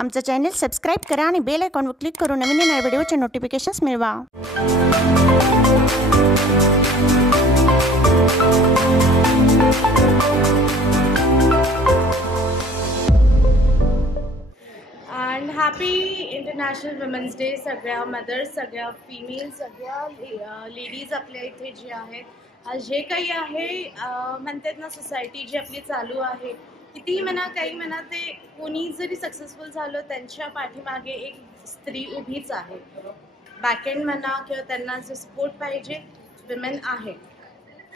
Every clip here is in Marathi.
आमचं चॅनल सबस्क्राईब करा आणि बेल आयकॉनवर क्लिक करून नवीन येणाऱ्या व्हिडिओचे नोटिफिकेशन्स मिळवा. And happy international women's day सगळ्या मदर्स, सगळ्या फिमेल, सगळ्या लेडीज आपल्या इथे जे आहेत. आज जे काही आहे म्हणतात ना, सोसायटी जी आपली चालू आहे, कितीही म्हणा काही म्हणा, ते कोणी जरी सक्सेसफुल झालं त्यांच्या पाठीमागे एक स्त्री उभीच आहे. बॅकएंड म्हणा किंवा त्यांना जो सपोर्ट पाहिजे विमेन आहे.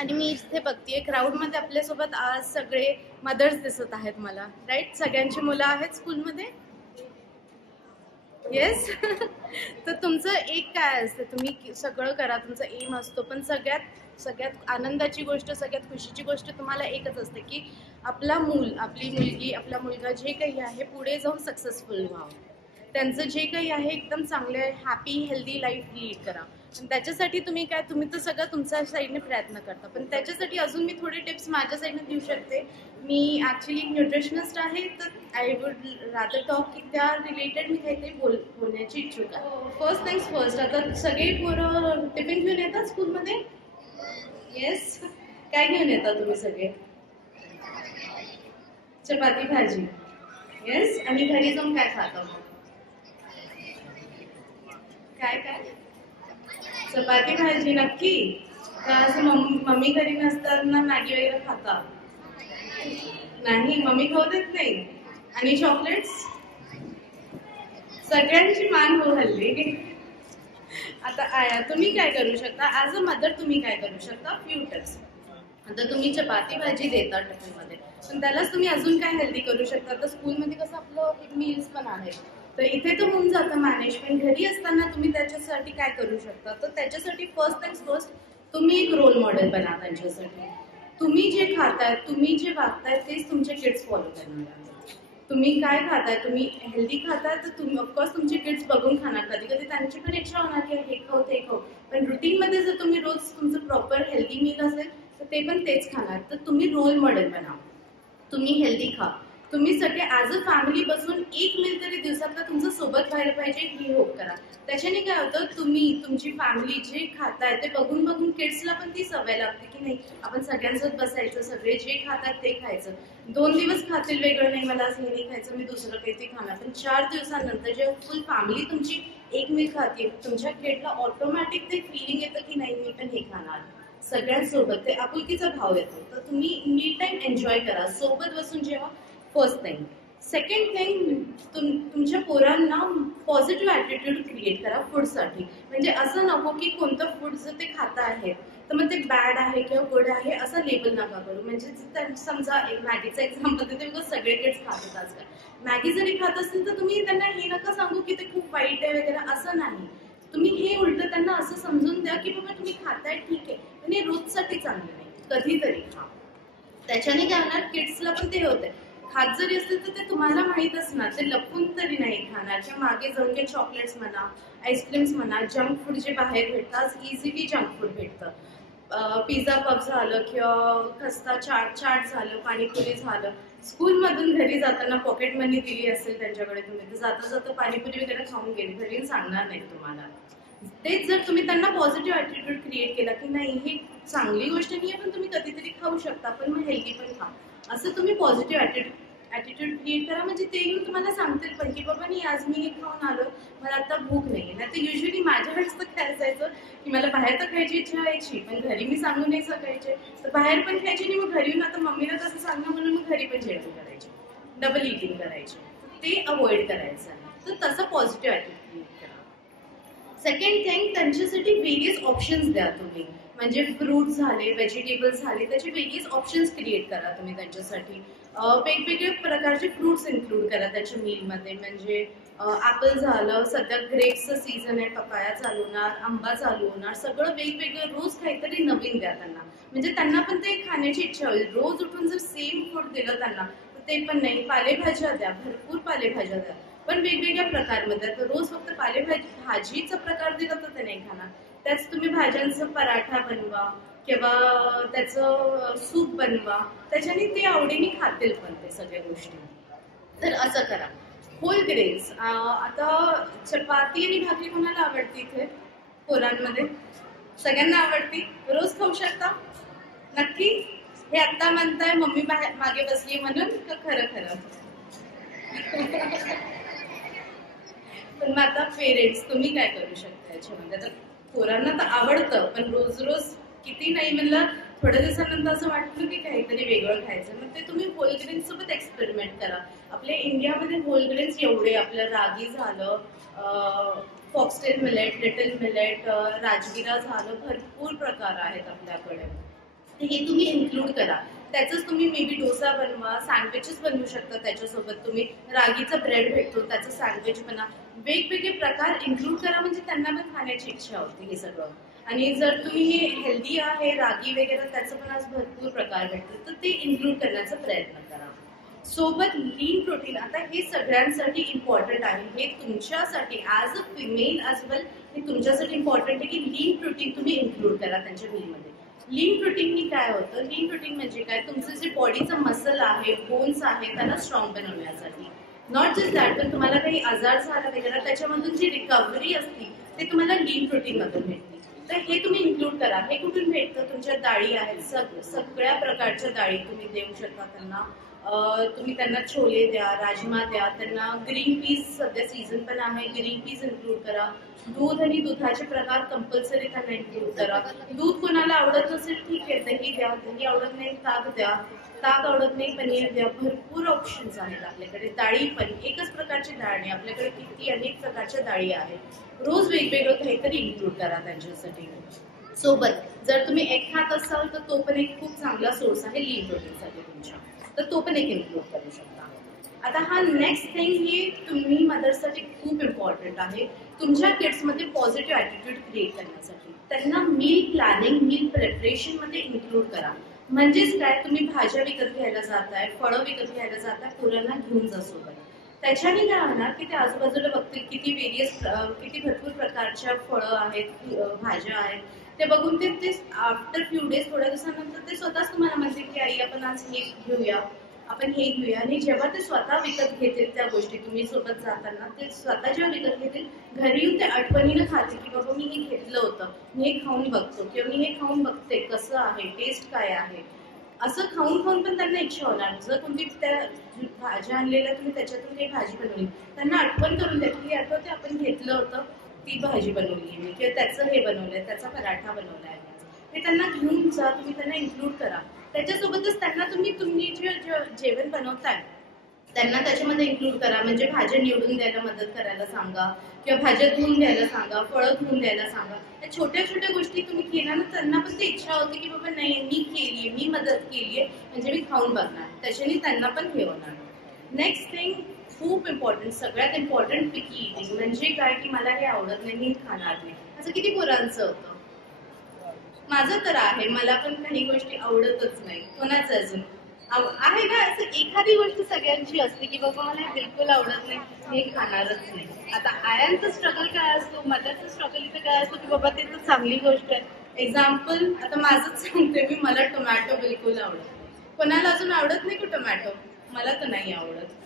आणि मी इथे बघते क्राऊडमध्ये आपल्यासोबत आज सगळे मदर्स दिसत आहेत मला, राईट? सगळ्यांची मुलं आहेत स्कूलमध्ये. येस. तर तुमचं एक काय असतं, तुम्ही सगळं करा, तुमचा एम असतो, पण सगळ्यात आनंदाची गोष्ट, सगळ्यात खुशीची गोष्ट तुम्हाला एकच असते की आपला मूल, आपली मुलगी, आपला मुलगा जे काही आहे पुढे जाऊन सक्सेसफुल व्हावं. त्यांचं जे काही आहे एकदम चांगले हॅपी हेल्दी लाईफ लीड करा. आणि त्याच्यासाठी तुम्ही तर सगळं तुमच्या साईडने प्रयत्न करता, पण त्याच्यासाठी अजून मी थोडे टिप्स माझ्या साईडने देऊ शकते. मी ॲक्च्युली एक न्यूट्रिशनिस्ट आहे, तर आय वुड रादर टॉक की त्या रिलेटेड मी काहीतरी बोलण्याची इच्छुक आहे. फर्स्ट थिंग्स फर्स्ट, आता सगळे पोरं टिफिन घेऊन येतात स्कूलमध्ये. येस. काय घेऊन येतात तुम्ही सगळे? चपाती भाजी. येस. आणि घरी जाऊन काय खाता? काय चपाती भाजी. नक्की का असं मम्मी घरी नसताना मॅगी वगैरे खाता? नाही, मम्मी खाऊ देत नाही. आणि चॉकलेट्स? सगळ्यांची मान हो हल्ली. आता तुम्ही काय करू शकता ॲज अ मदर? तुम्ही काय करू शकता? Few tips. आता तुम्ही चपाती भाजी देता टिफिनमध्ये, पण त्यालाच तुम्ही अजून काय हेल्दी करू शकता. तर स्कूलमध्ये कसं आपलं मील्स पण आहे, तर इथे तर होऊन जातं मॅनेजमेंट. घरी असताना तुम्ही त्याच्यासाठी काय करू शकता? तर त्याच्यासाठी फर्स्ट थिंग्स फर्स्ट, तुम्ही एक रोल मॉडेल बना त्यांच्यासाठी. तुम्ही जे खाताय, तुम्ही जे वागताय, तेच तुमचे किड्स फॉलो करणार आहेत. तुम्ही काय खाताय, तुम्ही हेल्दी खाताय, तर तुम्ही ऑफकोर्स तुमचे किड्स बघून खाणार. कधी कधी त्यांची पण इच्छा होणार की हे खाऊ ते खाऊ, पण रुटीनमध्ये जर तुम्ही रोज तुमचं प्रॉपर हेल्दी मील असेल तर ते पण तेच खाणार. तर तुम्ही रोल मॉडेल बना, तुम्ही हेल्दी खा. तुम्ही सगळे ॲज अ फॅमिली बसून एक मील तरी दिवसातला तुमचं सोबत व्हायला पाहिजे ही होप करा. त्याच्याने काय होतं, तुम्ही तुमची फॅमिली जे खाताय ते बघून बघून किड्सला पण ती सवय लागते की नाही आपण सगळ्यांसोबत बसायचं, सगळे जे खातात ते खायचं. 2 दिवस खातील वेगळं नाही, मला असं हे नाही खायचं, मी दुसरं काहीतरी खाणार. पण 4 दिवसानंतर जेव्हा फुल फॅमिली तुमची एक मील खाते, तुमच्या किडला ऑटोमॅटिक ते फिलिंग येतं की नाही मी पण हे खाणार. सगळ्यांसोबत ते आपुलकीचा भाव येतो. तर तुम्ही मी टाइम एन्जॉय करा सोबत बसून जेव्हा. First thing. सेकंड थिंग, तुमच्या पोरांना पॉझिटिव्ह ॲटिट्यूड क्रिएट करा फूडसाठी. म्हणजे असं नको की कोणतं फूड जर ते खाता आहेत तर मग ते बॅड आहे किंवा गुड आहे असं लेबल नका करू. म्हणजे समजा एक मॅगीचा एक्झाम्पल देते, बिकॉज सगळे किड्स खातात आजकाल. मॅगी जरी खात असतील तर तुम्ही त्यांना हे नका सांगू की ते खूप वाईट आहे वगैरे, असं नाही. तुम्ही हे उलट त्यांना असं समजून द्या की बाबा तुम्ही खाताय ठीक आहे, पण हे रोजसाठी चांगलं नाही, कधीतरी खा. त्याच्याने काय होणार, किड्सला पण ते होतंय. खात जरी असतील तर ते तुम्हाला माहीत असणार, ते लपून तरी नाही खाणार. मागे जाऊन काही चॉकलेट्स म्हणा, आईस्क्रीम्स म्हणा, जंक फूड जे बाहेर भेटतं, आज इझिली जंक फूड भेटतं. पिझ्झा पब झालं किंवा खस्ता चाट झालं, पाणीपुरी झालं. स्कूलमधून घरी जाताना पॉकेट मनी दिली असेल त्यांच्याकडे, तुम्ही तर जाता जाता पाणीपुरी वगैरे खाऊन गेली, घरी सांगणार नाही तुम्हाला. तेच जर तुम्ही त्यांना पॉझिटिव्ह ॲटिट्यूड क्रिएट केला की नाही ही चांगली गोष्ट नाही आहे, पण तुम्ही कधीतरी खाऊ शकता, पण मग हेल्दी पण खा, असं तुम्ही पॉझिटिव्ह ॲटिट्यूड क्रिएट करा. म्हणजे ते येऊन तुम्हाला सांगतील पण की बाबा नाही आज मी हे खाऊन आलो, मला आता भूक नाही. नाही तर युजली माझ्या वेळेस तर काय असायचं की मला बाहेर तर खायची इच्छा व्हायची, पण घरी मी सांगू नाही सकायचे, तर बाहेर पण खायची नाही. मग घरी येऊन आता मम्मीला कसं सांगणं म्हणून मग घरी पण जेवण करायचे, डबल इटिंग करायचे. ते अवॉइड करायचं आहे. तर तसं पॉझिटिव्ह ॲटिट्यूड क्रिएट करा. सेकंड थिंग, त्यांच्यासाठी व्हेरियस ऑप्शन्स द्या तुम्ही. म्हणजे फ्रूट्स झाले, व्हेजिटेबल्स झाले, त्याचे व्हेरियस ऑप्शन्स क्रिएट करा तुम्ही त्यांच्यासाठी. वेगवेगळे प्रकारचे फ्रूट्स इन्क्लूड करा त्याच्या मीलमध्ये. म्हणजे ॲपल झालं, सध्या ग्रेप्सचं सीझन आहे, पपाया चालू होणार, आंबा चालू होणार, सगळं वेगवेगळं रोज काहीतरी नवीन द्या त्यांना. म्हणजे त्यांना पण ते खाण्याची इच्छा होईल. रोज उठून जर सेम फूड दिलं त्यांना तर ते पण नाही. पालेभाज्या द्या, भरपूर पालेभाज्या द्या, पण वेगवेगळ्या प्रकारमध्ये. तर रोज फक्त भाजीचा प्रकार दिला तर ते नाही खाणार. त्याच तुम्ही भाज्यांचा पराठा बनवा किंवा त्याचं सूप बनवा, त्याच्याने ते आवडीने खातील पण ते सगळ्या गोष्टी. तर असं करा. Whole grains. आता चपाती आणि भाकरी कोणाला आवडते इथे पोरांमध्ये? सगळ्यांना आवडती. रोज खाऊ शकता नक्की? हे आता म्हणताय मम्मी मागे बसली म्हणून का खरं खरं? पण मग आता पेरेंट्स तुम्ही काय करू शकता याच्यामध्ये? आता पोरांना तर आवडतं पण रोज रोज किती नाही म्हणलं, थोड्या दिवसानंतर असं वाटलं की काहीतरी वेगळं खायचं. मग ते तुम्ही होल ग्रेन्स सोबत एक्सपेरिमेंट करा. आपल्या इंडियामध्ये होल ग्रेन्स एवढे, आपलं रागी झालं, फॉक्सटेल मिलेट, लिटल मिलेट, राजगिरा झालं, भरपूर प्रकार आहेत आपल्याकडे. हे तुम्ही इन्क्लूड करा. त्याचंच तुम्ही मे बी डोसा बनवा, सँडविचेस बनवू शकता. त्याच्यासोबत तुम्ही रागीचा ब्रेड भेटतो त्याचं सँडविच बनवा. वेगवेगळे प्रकार इन्क्लूड करा म्हणजे त्यांना पण खाण्याची इच्छा होती हे सगळं. आणि जर तुम्ही हे हेल्दी आहे रागी वगैरे त्याचं पण आज भरपूर प्रकार भेटतो तर ते इन्क्लूड करण्याचा प्रयत्न करा. सोबत लीन प्रोटीन. आता हे सगळ्यांसाठी इम्पॉर्टंट आहे. हे तुमच्यासाठी ॲज अ फिमेल ॲज वेल हे तुमच्यासाठी इम्पॉर्टंट आहे की लीन प्रोटीन तुम्ही इन्क्लूड करा त्यांच्या मीलमध्ये. लीन प्रोटीननी काय होतं? लीन प्रोटीन म्हणजे काय? तुमचं जे बॉडीचं मसल आहे, बोन्स आहे त्याला स्ट्रॉंग बनवण्यासाठी. नॉट जस्ट दॅट, पण तुम्हाला काही आजार झाला वगैरे त्याच्यामधून जी रिकव्हरी असते ते तुम्हाला लीन प्रोटीन मधून भेटते. तर हे तुम्ही इन्क्लूड करा. हे कुठून भेटतं? तुमच्या डाळी आहेत, सगळ्या प्रकारच्या डाळी तुम्ही देऊ शकता त्यांना. तुम्ही त्यांना छोले द्या, राजमा द्या, त्यांना ग्रीन पीस सध्या सीझन पण आहे, ग्रीन पीस इन्क्लूड करा. दूध आणि दुधाचे प्रकार कंपल्सरी त्यांना इन्क्लूड करा. दूध कोणाला आवडत नसेल ठीक आहे, दही द्या. दही आवडत नाही ताक द्या. ताक आवडत नाही पनीर द्या. भरपूर ऑप्शन्स आहेत आपल्याकडे. डाळी पण एकच प्रकारची डाळ नाही, आपल्याकडे किती अनेक प्रकारच्या डाळी आहेत. रोज वेगवेगळं काहीतरी इन्क्लूड करा त्यांच्यासाठी. सोबत जर तुम्ही एग खात असाल तर तो पण एक खूप चांगला सोर्स आहे लीन प्रोटीनसाठी तुमच्या, तर तो पण एक इन्क्लूड करू शकता. आता हा नेक्स्ट थिंग हे तुम्ही मदर्ससाठी खूप इम्पॉर्टंट आहे. तुमच्या किड्समध्ये पॉझिटिव्ह ॲटिट्यूड क्रिएट करण्यासाठी त्यांना मील प्लॅनिंग, मील प्रिपरेशनमध्ये इन्क्लूड करा. म्हणजेच काय? तुम्ही भाज्या विकत घ्यायला जाताय, फळं विकत घ्यायला जाताय, पोरांना घेऊन जा सोबत. त्याच्याने काय होणार की ते आजूबाजूला बघतील किती भरपूर प्रकारच्या फळं आहेत, भाज्या आहेत. ते बघून ते आफ्टर फ्यू डेज, थोड्या दिवसानंतर ते स्वतःच तुम्हाला म्हणतील की आई आपण आज हे घेऊया, आपण हे घेऊया. आणि जेव्हा ते स्वतः विकत घेतील त्या गोष्टी, तुम्ही सोबत जाताना ते स्वतः जेव्हा विकत घेतील, घरी येऊन ते आठवणीनं खातील की बाबा मी हे घेतलं होतं, मी हे खाऊन बघतो किंवा मी हे खाऊन बघते कसं आहे, टेस्ट काय आहे. असं खाऊन खाऊन पण त्यांना इच्छा होणार. जर कोणती त्या भाज्या आणलेल्या तुम्ही त्याच्यातून काही भाजी बनवली, त्यांना आठवण करून द्या की आठवते आपण घेतलं होतं, ती भाजी बनवली मी, किंवा त्याचं हे बनवलंय, त्याचा पराठा बनवलाय. हे त्यांना घेऊन जा, तुम्ही त्यांना इन्क्लूड करा. त्याच्यासोबतच त्यांना तुम्ही जे जेवण बनवताय त्यांना त्याच्यामध्ये इन्क्लूड करा. म्हणजे भाज्या निवडून द्यायला मदत करायला सांगा, किंवा भाज्या धुवून द्यायला सांगा, फळं धुवून द्यायला सांगा. या छोट्या छोट्या गोष्टी तुम्ही केल्या ना, त्यांना पण ती इच्छा होती की बाबा नाही मी केलीये, मी मदत केलीये म्हणजे मी खाऊन बघणार. त्याच्याने त्यांना पण हे होणार. नेक्स्ट थिंग खूप इम्पॉर्टंट, सगळ्यात इम्पॉर्टंट, पिकी इटिंग. म्हणजे काय की मला हे आवडत नाही, मी खाणार नाही. असं किती पोरांचं होतं? माझं तर आहे, मला पण काही गोष्टी आवडतच नाही. कोणाचं अजून आहे ना असं एखादी गोष्ट सगळ्यांची असते की बाबा मला हे बिलकुल आवडत नाही, मी खाणारच नाही. आता आयांचं स्ट्रगल काय असतो, मदरचं स्ट्रगल इथे काय असतो की बाबा ते तर चांगली गोष्ट आहे. एक्झाम्पल आता माझंच सांगते मी, मला टोमॅटो बिलकुल आवडत नाही. कोणाला अजून आवडत नाही का टोमॅटो? मला तर नाही आवडत.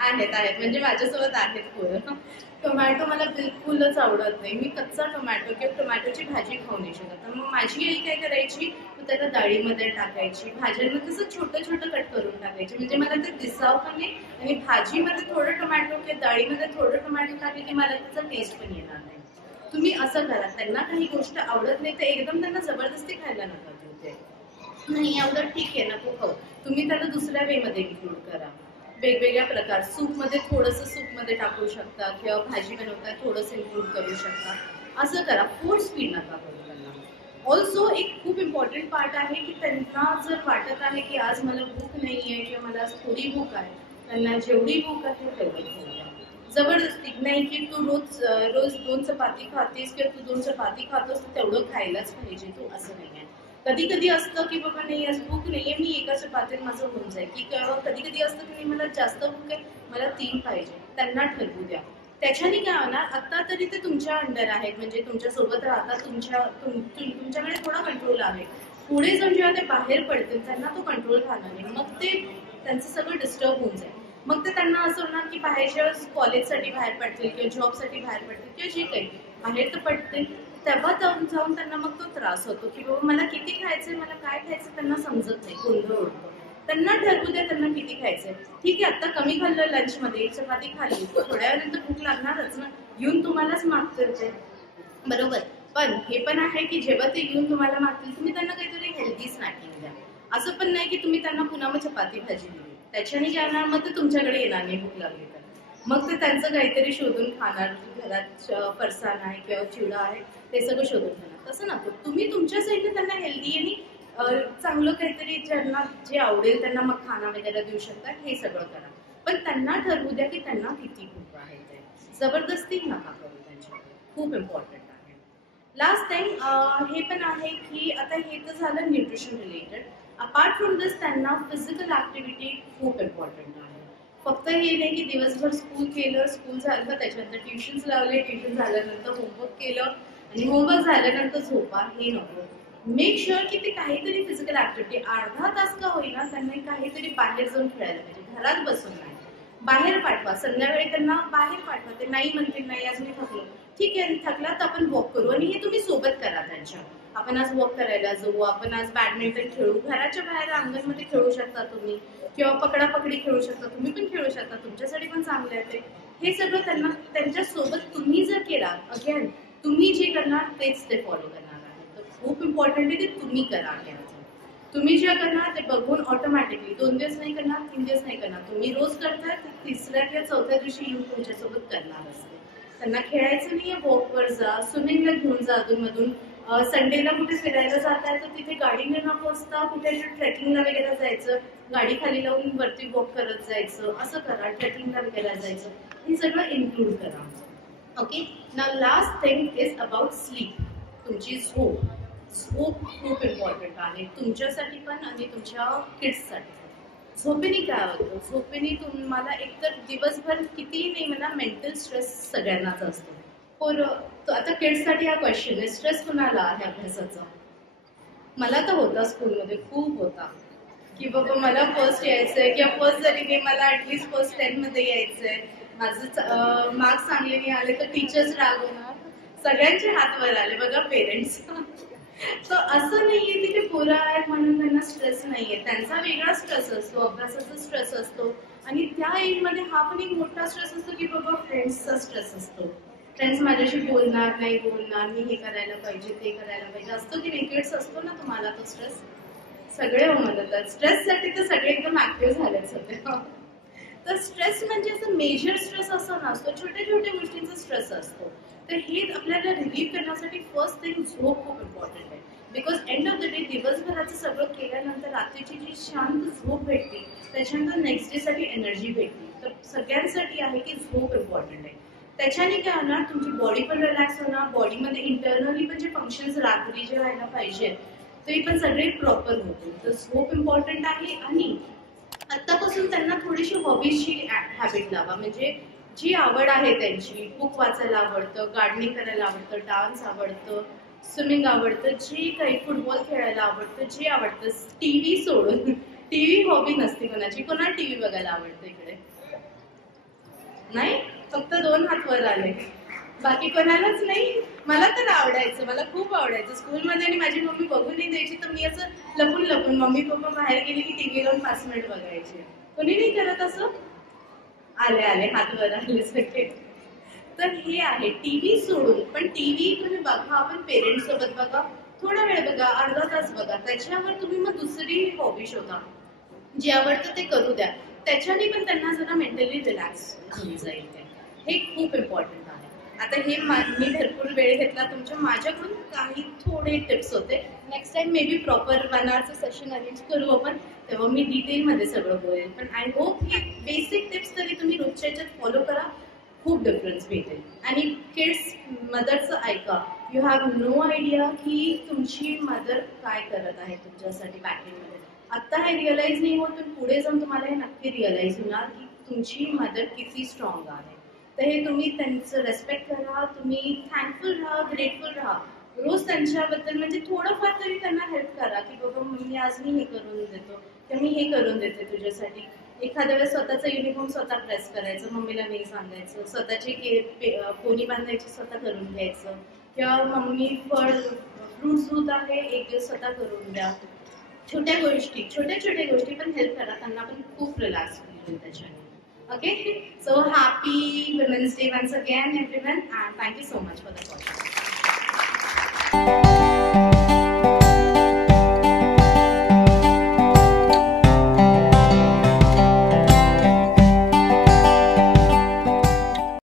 आहेत म्हणजे माझ्यासोबत आहेत पोरं. टोमॅटो मला बिलकुलच आवडत नाही. मी कच्चा टोमॅटो किंवा टोमॅटोची भाजी खाऊ नाही शकत. तर मग माझी आई काय करायची, त्याला डाळीमध्ये टाकायची, भाज्यांमध्ये तसं छोटं छोटं कट करून टाकायची. म्हणजे मला ते दिसावं पण नाही, आणि भाजीमध्ये थोडं टोमॅटो किंवा डाळीमध्ये थोडं टोमॅटो टाकले की मला त्याचा टेस्ट पण येणार नाही. तुम्ही असं करा. त्यांना काही गोष्ट आवडत नाही तर एकदम त्यांना जबरदस्ती खायला नका देऊ. ते नाही आवडत ठीक आहे नको खाऊ, तुम्ही त्याला दुसऱ्या वेमध्ये इन्क्लूड करा. वेगवेगळ्या प्रकार, सूपमध्ये थोडंसं सूपमध्ये टाकू शकता, किंवा भाजी बनवताय थोडंसं इन्क्लूड करू शकता. असं करा. फोर्स फीड नका करू त्यांना. ऑल्सो एक खूप इम्पॉर्टंट पार्ट आहे की त्यांना जर वाटत आहे की आज मला भूक नाही आहे किंवा मला आज थोडी भूक आहे, त्यांना जेवढी भूक आहे तेवढी खाऊया. जबरदस्ती नाही की तू रोज 2 चपाती खातेस किंवा तू 2 चपाती खातोस तर तेवढं खायलाच पाहिजे तू, असं नाही आहे. कधी कधी असतं की बाबा नाही आज भूक नाहीये, मी एका चपातीत माझं होऊन जाईल. की कधी कधी असतं की मला जास्त भूक आहे, मला 3 पाहिजे. त्यांना ठरवू द्या. त्याच्याने काय होणार, आता तरी ते तुमच्या अंडर आहेत, म्हणजे तुमच्या सोबत राहतात, तुमच्याकडे थोडा कंट्रोल आहे. पुढे जाऊन जेव्हा ते बाहेर पडतील त्यांना तो कंट्रोल राहणार नाही, मग ते त्यांचं सगळं डिस्टर्ब होऊन जाईल. मग ते त्यांना असं होणार की बाहेरच्या कॉलेजसाठी बाहेर पडतील किंवा जॉबसाठी बाहेर पडतील किंवा जे काही बाहेर तर पडतील, तेव्हा जाऊन त्यांना मग तो त्रास होतो की बाबा मला किती खायचंय, मला काय खायचं त्यांना समजत नाही, गोंधळ उडतो. त्यांना ठरवू द्या त्यांना किती खायचंय. ठीक आहे, आता कमी खाल्लं लंचमध्ये, चपाती खाल्ली, थोड्या वेळानंतर भूक लागणारच ना, येऊन तुम्हालाच मागतील ते, बरोबर. पण हे पण आहे की जेव्हा ते येऊन तुम्हाला मागतील, तुम्ही त्यांना काहीतरी हेल्दी स्नॅकिंग द्या. असं पण नाही की तुम्ही त्यांना पुन्हा मग चपाती भाजी दिली, त्याच्याने काय होणार, मग ते तुमच्याकडे येणार नाही भूक लागली तर. मग ते त्यांचं काहीतरी शोधून खाणार, घरात फरसाण आहे किंवा चिवडा आहे ते सगळं शोधून खाणार. तसं नको, तुम्ही तुमच्या साईडने त्यांना हेल्दी आणि चांगलं काहीतरी ज्यांना जे आवडेल त्यांना मग खाना वगैरे देऊ शकता, हे सगळं करा. पण त्यांना ठरवू द्या की त्यांना किती भूक आहे, ते जबरदस्ती नका करू त्यांच्याकडे, खूप इम्पॉर्टंट आहे. लास्ट टाइम हे पण आहे की आता हे तर झालं न्यूट्रिशन रिलेटेड. अपार्ट फ्रॉम दिस त्यांना फिजिकल ऍक्टिव्हिटी खूप इम्पॉर्टंट आहे. फक्त हे नाही की दिवसभर स्कूल केलं, स्कूल झालं त्याच्यानंतर ट्युशन्स लावले, ट्युशन झाल्यानंतर होमवर्क केलं आणि होमवर्क झाल्यानंतर झोपा, हे नको. मेक शुअर की ते काहीतरी फिजिकल ऍक्टिव्हिटी अर्धा तास का होईना त्यांना काहीतरी बाहेर जाऊन खेळायला पाहिजे, घरात बसून नाही. बाहेर पाठवा, संध्याकाळी त्यांना बाहेर पाठवा. ते नाही म्हणतील नाही आज मी थकलो, ठीक आहे थकला तर आपण वॉक करू, आणि हे तुम्ही सोबत करा त्यांच्या. आपण आज वॉक करायला जाऊ, आपण आज बॅडमिंटन खेळू, घराच्या बाहेर अंगणमध्ये खेळू शकता तुम्ही, किंवा पकडापकडी खेळू शकता, तुम्ही पण खेळू शकता, तुमच्यासाठी पण चांगलं आहे ते. हे सगळं त्यांना त्यांच्यासोबत तुम्ही जर केला, अगेन तुम्ही जे करणार तेच ते फॉलो करणार आहे. तर खूप इम्पॉर्टंट आहे ते तुम्ही करा. तुम्ही जे करणार ते बघून ऑटोमॅटिकली 2 दिवस नाही करणार, 3 दिवस नाही करणार, तुम्ही रोज करताय, तिसऱ्या किंवा चौथ्या दिवशी येऊन तुमच्यासोबत करणार असते. त्यांना खेळायचं नाहीये, वॉकवर जा, स्विमिंगला घेऊन जा अधूनमधून. संडेला कुठे फिरायला जाताय तर तिथे गाडीने न पोचता कुठे ट्रेकिंगला वगैरे जायचं, गाडी खाली लावून वरती वॉक करत जायचं, असं करा. ट्रेकिंगला वगैरे जायचं, हे सगळं इन्क्लूड करा. Okay, now last thing is about sleep. तुमची झोप खूप इम्पॉर्टंट आहे तुमच्यासाठी पण आणि तुमच्या किड्ससाठी. झोपेने काय होतं, झोपेने तुम्हाला एकतर दिवसभर कितीही नाही म्हणा, मेंटल स्ट्रेस सगळ्यांनाच असतो. आता किड्ससाठी हा क्वेश्चन आहे, स्ट्रेस कुणाला आहे अभ्यासाचा? मला तर होता, स्कूलमध्ये खूप होता की बाबा मला फर्स्ट यायचंय, किंवा फर्स्ट जरी नाही मला ऍटलीस्ट फर्स्ट 10 मध्ये यायचंय. माझं मार्क्स चांगले नाही आले तर टीचर्स रागवणार. सगळ्यांचे हात वर आले बघा, पेरेंट्स. तर असं नाहीये की ते पोरं आहेत म्हणून त्यांना स्ट्रेस नाहीये, त्यांचा वेगळा स्ट्रेस असतो, अभ्यासाचा स्ट्रेस असतो, आणि त्या एज मध्ये हा पण एक मोठा स्ट्रेस असतो की बाबा फ्रेंड्सचा स्ट्रेस असतो. फ्रेंड्स माझ्याशी बोलणार नाही, बोलणार, मी हे करायला पाहिजे ते करायला पाहिजे, असतो की विकेट्स असतो ना तुम्हाला तो स्ट्रेस. सगळे हो म्हणतात स्ट्रेससाठी तर सगळे एकदम ऍक्टिव्ह झाले सध्या. तर स्ट्रेस म्हणजे असं मेजर स्ट्रेस असं नसतो, छोट्या छोट्या गोष्टींचा स्ट्रेस असतो. तर हे आपल्याला रिलीव्ह करण्यासाठी फर्स्ट थिंग झोप खूप इम्पॉर्टंट आहे. Because end of the day दिवसभराचं सगळं केल्यानंतर रात्रीची जी शांत झोप भेटते, त्याच्यानंतर नेक्स्ट डे साठी एनर्जी भेटते. तर सगळ्यांसाठी आहे की झोप इम्पॉर्टंट आहे. त्याच्याने काय होणार, तुमची बॉडी पण रिलॅक्स होणार, बॉडीमध्ये इंटरनली पण जे फंक्शन्स रात्री जे व्हायला पाहिजे ते पण सगळे प्रॉपर होतील. तर झोप इम्पॉर्टंट आहे. आणि आतापासून त्यांना थोडीशी हॉबीजची हॅबिट लावा, म्हणजे जी आवड आहे त्यांची, बुक वाचायला आवडतं, गार्डनिंग करायला आवडतं, डान्स आवडतं, स्विमिंग आवडतं, जे काही फुटबॉल खेळायला आवडतं, जे आवडतं, टीव्ही सोडून. टीव्ही हॉबी नसते कोणाची, कोणाला टीव्ही बघायला आवडतं इकडे? नाही, फक्त 2 हात वर आले, बाकी कोणालाच नाही. मला तर आवडायचं, मला खूप आवडायचं स्कूलमध्ये, आणि माझी मम्मी बघून नाही द्यायची तर मी असं लपून लपून, मम्मी पप्पा बाहेर गेली की टीव्ही लावून 5 मिनिट बघायचे. कोणी नाही करत असं? आले हात वर आले सगळे. तर हे आहे टीव्ही सोडून. पण टीव्ही तुम्ही बघा, आपण पेरेंट्स सोबत बघा, थोडा वेळ बघा, अर्धा तास बघा, त्याच्यावर तुम्ही मग दुसरी हॉबी शोधा, जे आवडतं ते करू द्या. त्याच्याने पण त्यांना जरा मेंटली रिलॅक्स होऊन जाईल. हे खूप इम्पॉर्टंट आहे. आता हे मी भरपूर वेळ घेतला तुमच्या, माझ्याकडून काही थोडे टिप्स होते. Next time may be proper 1 आवरचं सेशन अरेंज करू आपण, तेव्हा मी डिटेलमध्ये सगळं बोलेल. पण आय होप हे बेसिक टिप्स तरी तुम्ही रोजच्या याच्यात फॉलो करा, खूप डिफरन्स भेटेल. आणि किड्स मदरचं ऐका, यू हॅव नो आयडिया की तुमची मदर काय करत आहे तुमच्यासाठी बॅकएंडमध्ये. आता हे रिअलाइज नाही होत, पण पुढे जाऊन तुम्हाला हे नक्की रिअलाइज होणार की तुमची मदर किती स्ट्रॉंग आहे. तर हे तुम्ही त्यांचं रेस्पेक्ट करा, तुम्ही थँकफुल राहा, ग्रेटफुल राहा. रोज त्यांच्याबद्दल म्हणजे थोडंफार तरी त्यांना हेल्प करा की बाबा मी आज मी हे करून देतो किंवा मी हे करून देते तुझ्यासाठी. एखाद्या वेळेस स्वतःचा युनिफॉर्म स्वतः प्रेस करायचं, मम्मीला नाही सांगायचं, स्वतःची पोनी बांधायची स्वतः करून घ्यायचं, किंवा मम्मी फ्रूट्स दूध आहे एक दिवस स्वतः करून द्या. छोट्या छोट्या गोष्टी पण हेल्प करा, त्यांना पण खूप रिलॅक्स होईल त्याच्याने. Okay, so happy Women's Day once again, everyone, and thank you so much for the podcast.